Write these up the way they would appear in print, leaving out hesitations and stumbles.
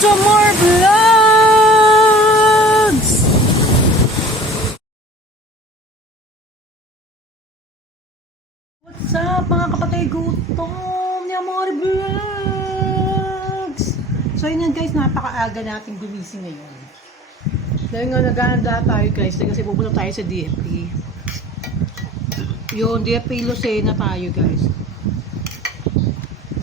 Jomar Vlogs! What's up mga kapatid? Gutom ni Amor Vlogs! So yun guys, napakaaga natin gumising ngayon. Dahil nga naghahanda tayo guys, kasi pupunta tayo sa DFA. Yun, DFA Lucena tayo guys.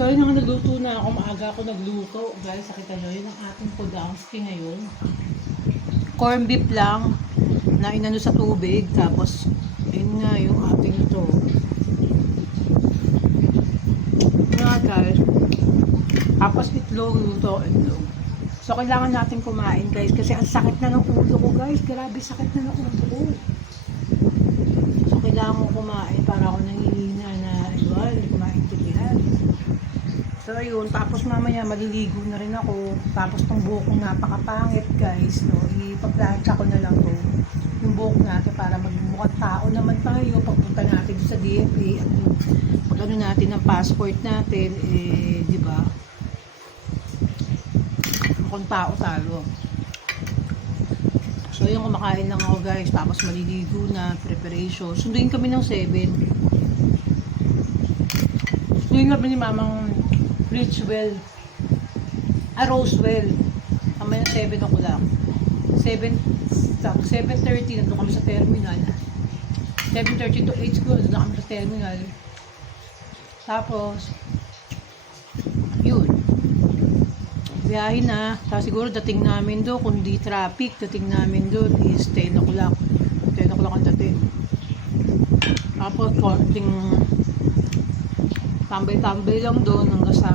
So yun nga, nagluto na ako, maaga ako nagluto. Guys, nakita nyo, yun ang ating Podolsky ngayon. Corn beef lang, na inano sa tubig. Tapos, yun nga yung ating ito. Nga guys. Tapos itlog, luto, itlog. So kailangan natin kumain guys, kasi ang sakit na ng ulo ko guys. Grabe sakit na ng ulo ko. So kailangan ko kumain para ako nangihina na iwal, kumain tilihan. So yun, tapos mamaya maliligo na rin ako. Tapos tong buhok kong napakapangit guys, no, ipa-plancha ko na lang to, yung buhok natin, para magmukhang tao naman tayo pagpunta natin sa DFA at pag ano natin ng passport natin, eh, di ba? Mukhang tao tayo. So yun, kumakain lang ako guys, tapos maliligo na, preparation. Sunduin kami ng 7. Sunduin kami ni Mamang Richwell, Rosewell. Kamaya 7 o'clock. 7:30 nandun kami sa terminal. 7:30 to 8 school, nandun kami sa terminal. Tapos, yun. Biyahe na. Tapos siguro dating namin doon, kung di traffic, dating namin doon is 10 o'clock. 10 o'clock ang dating. Tapos, konting tambay-tambay lang doon hanggang sa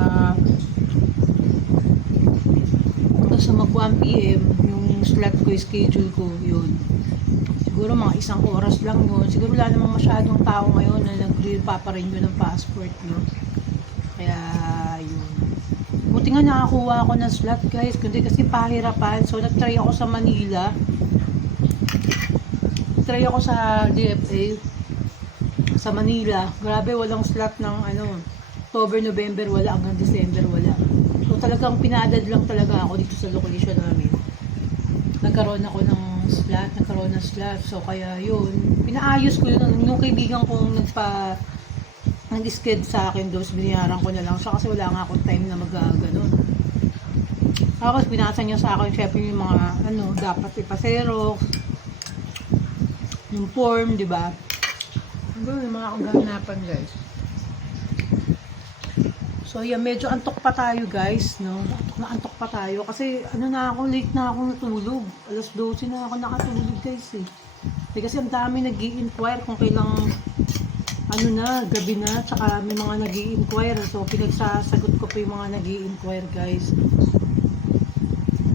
mag 1 PM yung slot ko, schedule ko, yun. Siguro mga 1 oras lang yun. Siguro wala namang masyadong tao ngayon na nagpaparenew ng passport, no? Kaya, yun. Buti nga nakakuha ako ng slot, guys. Kundi kasi pahirapan. So, nag-try ako sa Manila. Try ako sa DFA. Sa Manila, grabe, walang slot ng ano, October, November, wala, hanggang December, wala. So talagang pinadad lang talaga ako dito sa location namin. Nagkaroon ng slot. So kaya yun, pinaayos ko yun. Yung kaibigan kong nag-sked sa akin doon, biniyaran ko na lang siya kasi wala nga akong time na mag-ganon. Tapos binasa niya sa akin, syempre yung mga ano, dapat ipasero, yung form, di ba? Yung mga kaganapan guys. So yan, medyo antok pa tayo guys, no? Antok pa tayo kasi ano na ako, late na ako natulog. Alas 12 na ako nakatulog guys eh. Kasi ang dami nag-i-inquire kung kailang ano na, gabi na, tsaka may mga nag-i-inquire. So pinagsasagot ko pa yung mga nag-i-inquire guys.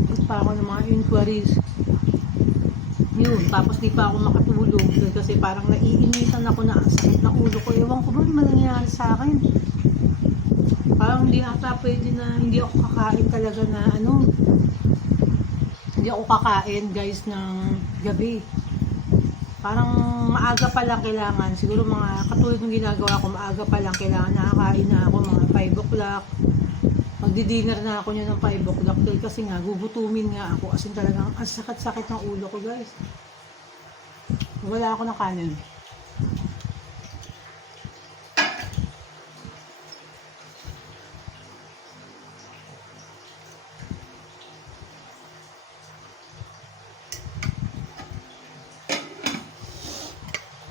Sagot pa ako ng mga inquiries. Yun, tapos di pa ako makatulog kasi parang naiinitan ako na sakit na ulo ko. Ewan ko ba naman nangyayari sa akin. Parang hindi ata pwede na hindi ako kakain talaga na ano. Hindi ako kakain guys ng gabi. Parang maaga pa lang kailangan. Siguro mga katulad ng ginagawa ko, maaga pa lang kailangan nakakain na ako mga 5 o'clock. Magdi-dinner na ako niya ng 5 o'clock kasi nga gugutumin nga ako, as in talagang ang sakit-sakit ng ulo ko guys. Wala ako ng kanin.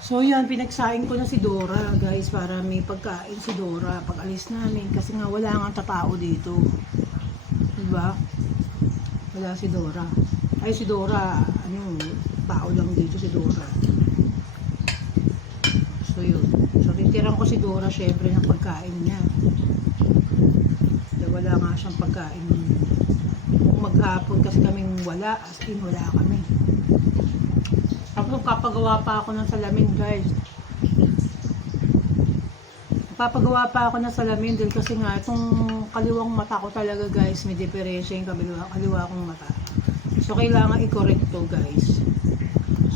So yan, pinagsaing ko na si Dora guys para may pagkain si Dora pag alis namin kasi nga wala nga tatao dito, diba? Wala si Dora. Ay si Dora, ano, tao lang dito si Dora. So yun, so titiran ko si Dora syempre ng pagkain niya. So, wala nga siyang pagkain. Kung maghapon kasi kaming wala, as in wala kami. Tapos kapagawa pa ako ng salamin guys. Papagawa pa ako ng salamin din kasi nga itong kaliwang mata ko talaga guys, may diferensya yung kaliwa kong mata. So kailangan i-correct to guys.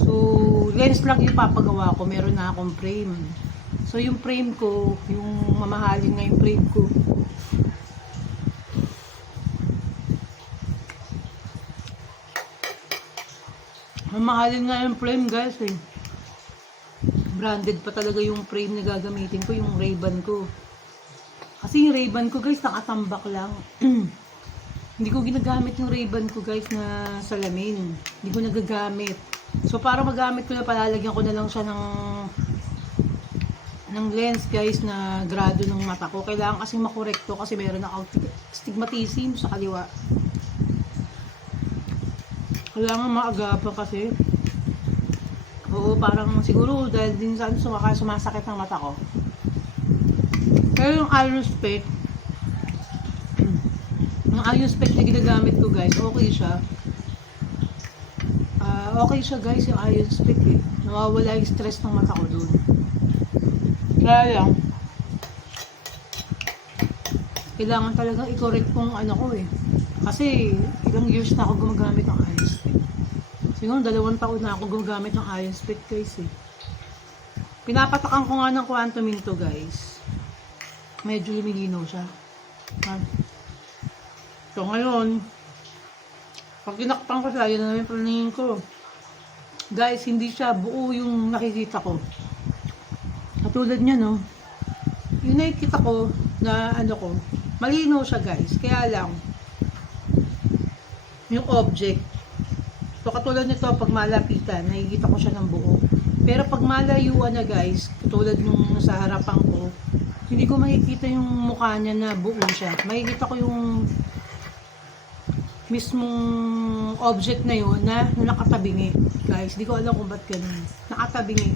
So lens lang yung papagawa ko, meron na akong frame. So yung frame ko, yung mamahalin nga yung frame ko, Mamahalin nga yung frame guys eh. Branded pa talaga yung frame na gagamitin ko, yung Ray-Ban ko. Kasi yung Ray-Ban ko guys, nakatambak lang. Hindi ko ginagamit yung Ray-Ban ko guys na salamin. Hindi ko nagagamit. So para magamit ko na, palalagyan ko na lang siya ng lens guys na grado ng mata ko. Kailangan kasing makorekto kasi meron akong stigmatism sa kaliwa. Kailangan maagapan kasi. Oo, parang siguro dahil din sa sumasakit ng mata ko. Pero yung iron spec, yung iron spec na ginagamit ko guys, okay siya. Okay siya guys yung iron spec eh. Nawawala yung stress ng mata ko dun. Kaya lang, kailangan talagang i-correct kong ano ko eh. Kasi ilang years na ako gumagamit ng iron spec. Siguro 2 taon na ako gumagamit ng iron spec guys eh. Pinapatakan ko nga ng quantum into guys. Medyo lumilinaw siya. So ngayon, pag tinakpan ko siya, yun na naman yung paningin ko. Guys, hindi siya buo yung nakikita ko. Katulad niya no, yung nakikita ko na ano ko, malinaw siya guys. Kaya lang, yung object, so katulad nito, pag malapitan, nakikita ko siya ng buo. Pero pag malayuan na guys, katulad nung sa harapan ko, hindi ko makikita yung mukha niya na buo siya. Makikita ko yung mismong object na yun na nakatabingi. Guys, hindi ko alam kung ba't ganun. Nakatabingi.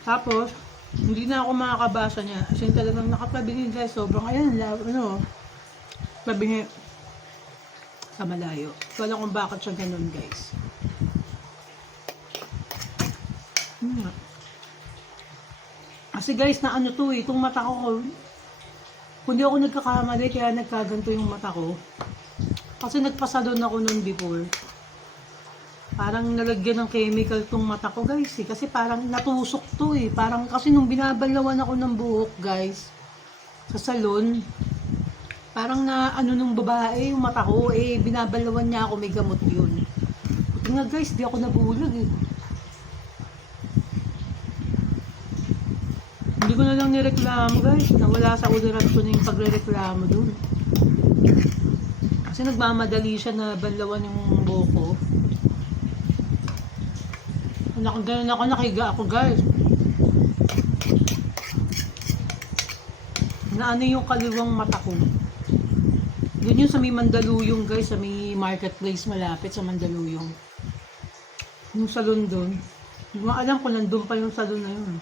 Tapos, hindi na ako makakabasa niya. As in talagang nakatabingi guys. Sobrang, ayan, ano, tabingi sa malayo. So, alam kung bakit siya ganun guys. Kasi guys, na ano to eh, itong mata ko, kung di ako nagkakamali, kaya nagkaganto yung mata ko. Kasi nagpasalon ako noon before. Parang nalagyan ng chemical tong mata ko guys eh. Kasi parang natusok to eh. Parang kasi nung binabalawan ako ng buhok guys, sa salon, parang na ano nung babae yung mata ko eh, binabalawan niya ako, may gamot yun. Buti nga guys, di ako nabulag eh. Hindi ko na lang nireklamo guys, nawala sa ulirat ko na yung pagre-reklamo dun. Kasi nagmamadali siya na banlawan yung buhok ko. Ganun ako, nakiga ako guys. Na ano yung kaliwang mata ko. Doon yun sa may Mandaluyong guys, sa may marketplace malapit sa Mandaluyong. Yung salon doon. Hindi ko alam kung nandun pa yung salon na yun.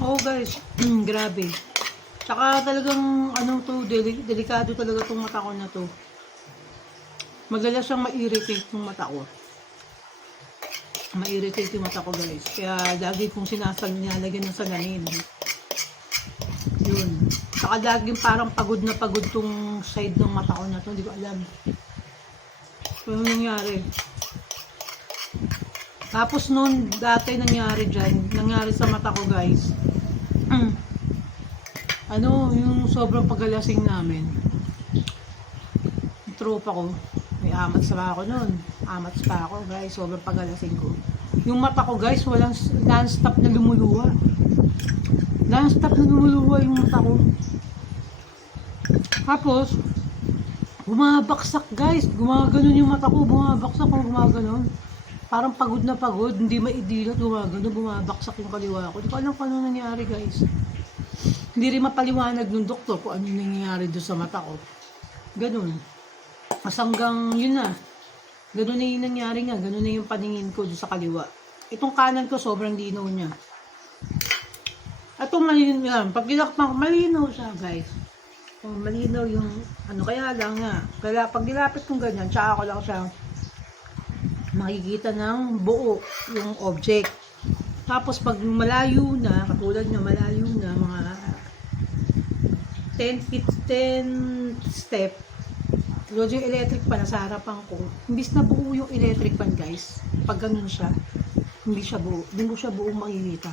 Oh guys, grabe. Tsaka talagang ano to, delikado talaga tong mata ko na to. Madalas siyang ma-irritate yung mata ko. Ma-irritate yung mata ko guys. Kaya lagi kong nilalagyan ng salamin. Yun. Tsaka laging parang pagod na pagod tong side ng mata ko na to. Hindi ko alam. So, yung nangyari. Tapos noon, dati nangyari sa mata ko guys. Ano, yung sobrang paggalasing namin. Yung tropa ko, may amats pa ako noon. Amats pa ako guys, sobrang paggalasing ko. Yung mata ko guys, walang non-stop na lumuluwa. Non-stop na lumuluwa yung mata ko. Tapos, bumabaksak guys. Gumaganon yung mata ko, bumabaksak kung gumaganon. Parang pagod na pagod, hindi maidilot, gumagano, bumabaksak yung kaliwa ko. Hindi ko alam kung ano nangyari guys. Hindi rin mapaliwanag ng doktor kung ano nangyayari doon sa mata ko. Ganun. Mas hanggang yun na. Ganun na yung nangyari nga, ganun na yung paningin ko doon sa kaliwa. Itong kanan ko sobrang linaw niya. Itong malinaw, pag dilakpan ko, malinaw siya guys. So, malinaw yung ano, kaya lang nga. Kaya pag dilapit kong ganyan, tsaka ko lang siya makikita ng buo yung object. Tapos pag malayo na, katulad niya malayo na, mga 10 feet, 10 step, tulad yung electric pan nasa harapan ko, imbis na buo yung electric pan guys, pag ganun siya, hindi siya buo, hindi mo siya buong makikita.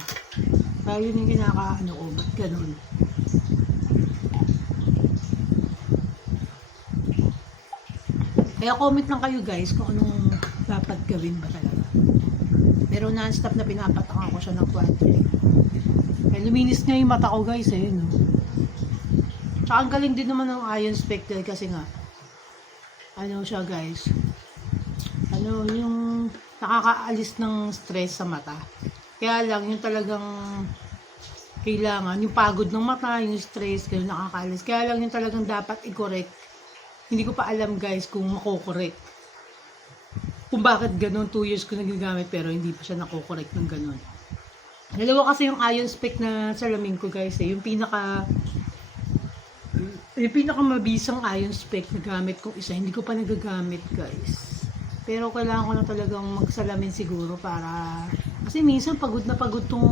Kaya yun yung kinakaano ko, ba't ganun? Kaya comment lang kayo guys kung anong dapat gawin ba talaga. Pero non-stop na pinapatakan ko siya ng quantity. Kaya luminis nga yung mata ko guys eh. No? Tsaka ang galing din naman ng Ion Spectre kasi nga ano siya guys, ano yung nakakaalis ng stress sa mata. Kaya lang yung talagang kailangan, yung pagod ng mata, yung stress, ganun nakakaalis. Kaya lang yung talagang dapat i-correct. Hindi ko pa alam guys kung mako-correct. Kung bakit ganun, 2 years ko nagagamit pero hindi pa siya nako-correct ng ganun. Dalawa kasi yung Ion Spec na salamin ko guys eh. Yung pinaka mabisang Ion Spec na gamit kong isa, hindi ko pa nagagamit guys. Pero kailangan ko na talagang magsalamin siguro para, kasi minsan pagod na pagod tong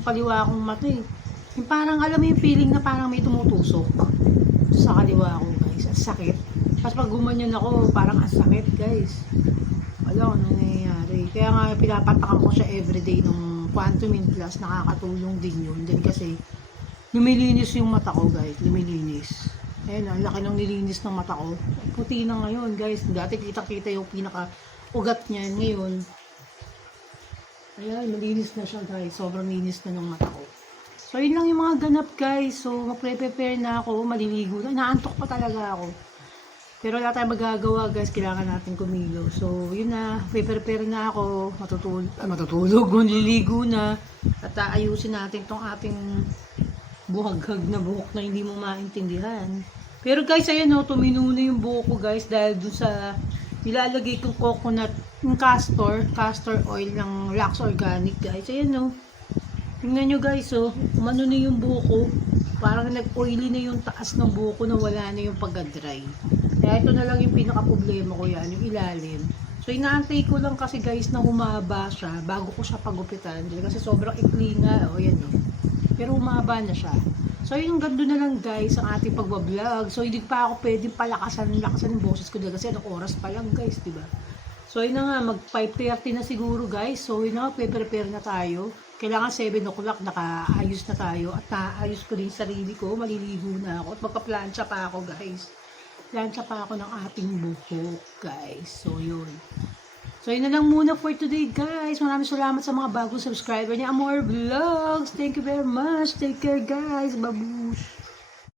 kaliwa kong mata eh. Yung parang alam mo yung feeling na parang may tumutusok sa kaliwa ko guys, at sakit. Tapos pag gumanyan ako, parang ang sakit guys. Wala, ano nangyayari. Kaya nga pinapatakan ko siya everyday nung Quantum in class, nakakatulong din yun. Then kasi lumilinis yung mata ko guys, lumilinis. Ayan, ang laki ng nilinis ng mata ko. Puti na ngayon guys. Dati kita-kita yung pinaka-ugat niyan. Ngayon, ayan, malinis na siya guys. Sobrang linis na ng mata ko. So, yun lang yung mga ganap guys. So, magpre-prepare na ako. Maliligo na. Naantok pa talaga ako. Pero wala tayong magagawa guys. Kailangan natin kumilo. So, yun na. Prepare na ako. Matutulog. Maliligo na. At ayusin natin tong ating buhaghag na buhok na hindi mo maintindihan. Pero guys, ayan o. Tumino na yung buhok ko guys. Dahil dun sa nilalagay kong coconut, yung castor oil ng Lux Organic guys. Ayan o. Tingnan nyo guys, oh, umano na yung buko. Parang nag-oily na yung taas ng buko na wala na yung pagka-dry. Kaya ito na lang yung pinaka-problema ko yan, yung ilalim. So inaantay ko lang kasi guys na humaba siya bago ko siya pagupitan. Kasi sobrang ikli nga, oh yan oh. Pero humaba na siya. So yung gando na lang guys ang ating pagbablog. So hindi pa ako pwedeng lakasan yung boses ko dahil kasi anong oras pa lang guys, diba? So yun na nga, mag 5:30 na siguro guys. So yun na nga, prepare na tayo. Kailangan 7 o'clock nakaayos na tayo at naayos ko din sarili ko, maliligo na ako at magpa-plancha pa ako guys. Plancha pa ako ng ating buhok guys. So yun. So yun na lang muna for today guys. Maraming salamat sa mga bagong subscriber niya. More vlogs. Thank you very much. Take care guys. Bye.